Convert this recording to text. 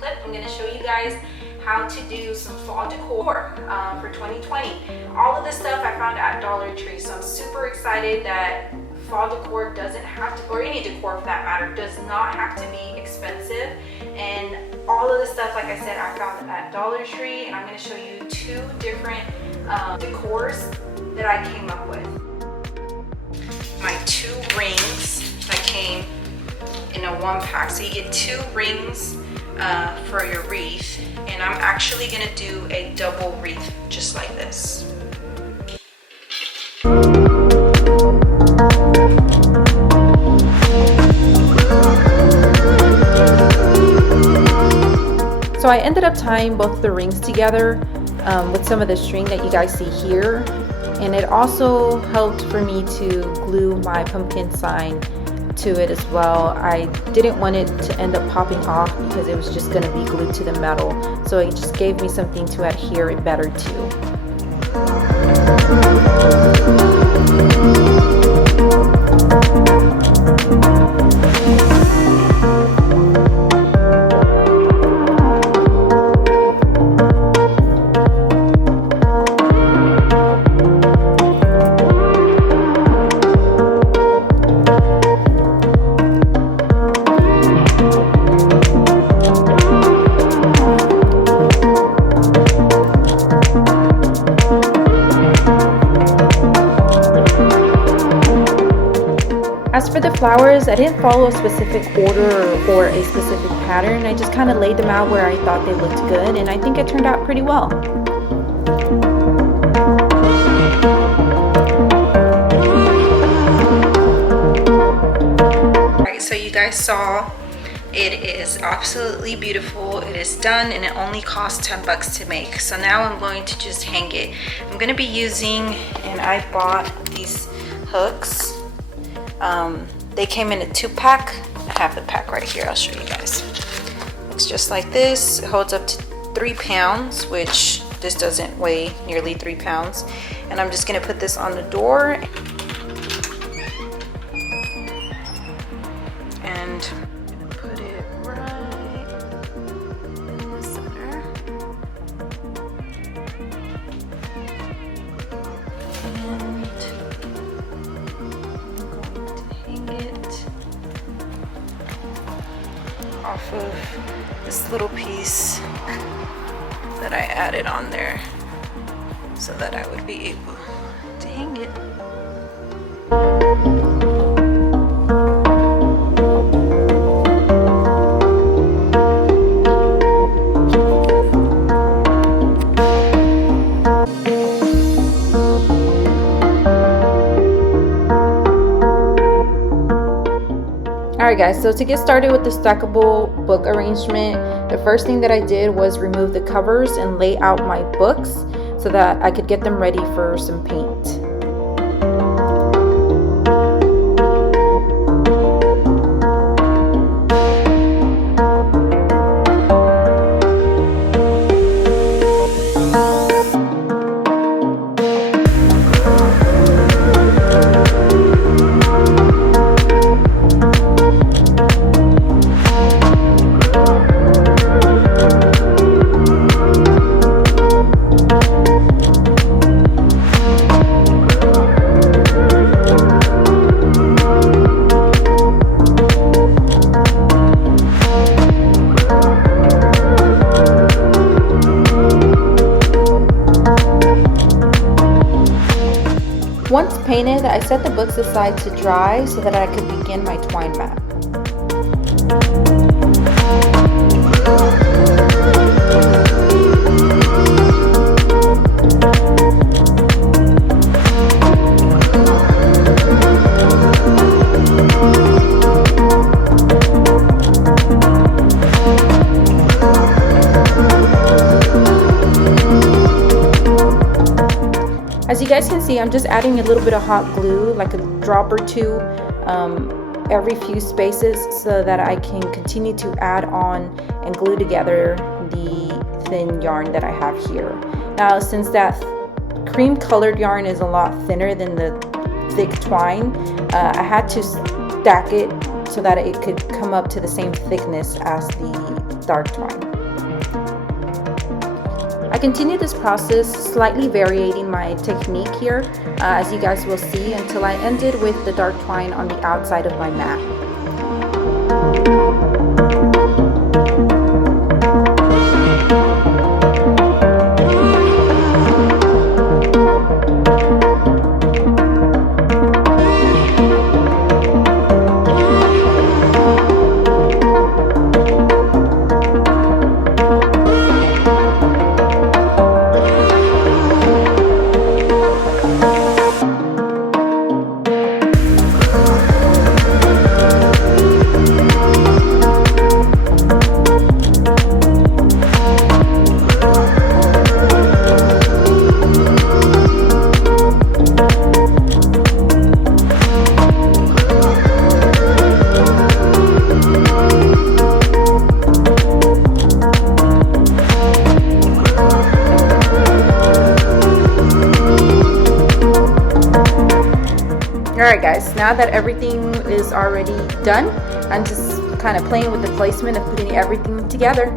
clip, I'm going to show you guys how to do some fall decor for 2020. All of this stuff I found at Dollar Tree, so I'm super excited that fall decor doesn't have to, or any decor for that matter, does not have to be expensive. And all of this stuff, like I said, I found at Dollar Tree, and I'm going to show you 2 different decors that I came up with. My 2 rings that came in a 1-pack, so you get 2 rings for your wreath, and I'm actually going to do a double wreath just like this. So I ended up tying both the rings together with some of the string that you guys see here, and it also helped for me to glue my pumpkin sign to it as well. I didn't want it to end up popping off because it was just going to be glued to the metal, so it just gave me something to adhere it better to. As for the flowers, I didn't follow a specific order or a specific pattern. I just kind of laid them out where I thought they looked good, and I think it turned out pretty well. Alright, so you guys saw it is absolutely beautiful. It is done, and it only cost 10 bucks to make. So now I'm going to just hang it. I'm going to be using, and I bought these hooks. They came in a 2-pack. I have the pack right here. I'll show you guys. Looks just like this. It holds up to 3 pounds, which this doesn't weigh nearly 3 pounds. And I'm just gonna put this on the door and put it right in the center. Off of this little piece that I added on there so that I would be able to hang it. Alright guys, so to get started with the stackable book arrangement, the first thing that I did was remove the covers and lay out my books so that I could get them ready for some paint. Once painted, I set the books aside to dry so that I could begin my twine mat. As you guys can see, I'm just adding a little bit of hot glue, like a drop or two, every few spaces so that I can continue to add on and glue together the thin yarn that I have here. Now, since that cream colored yarn is a lot thinner than the thick twine, I had to stack it so that it could come up to the same thickness as the dark twine. continue this process, slightly varying my technique here, as you guys will see, until I ended with the dark twine on the outside of my mat. Alright guys, now that everything is already done, I'm just kind of playing with the placement of putting everything together.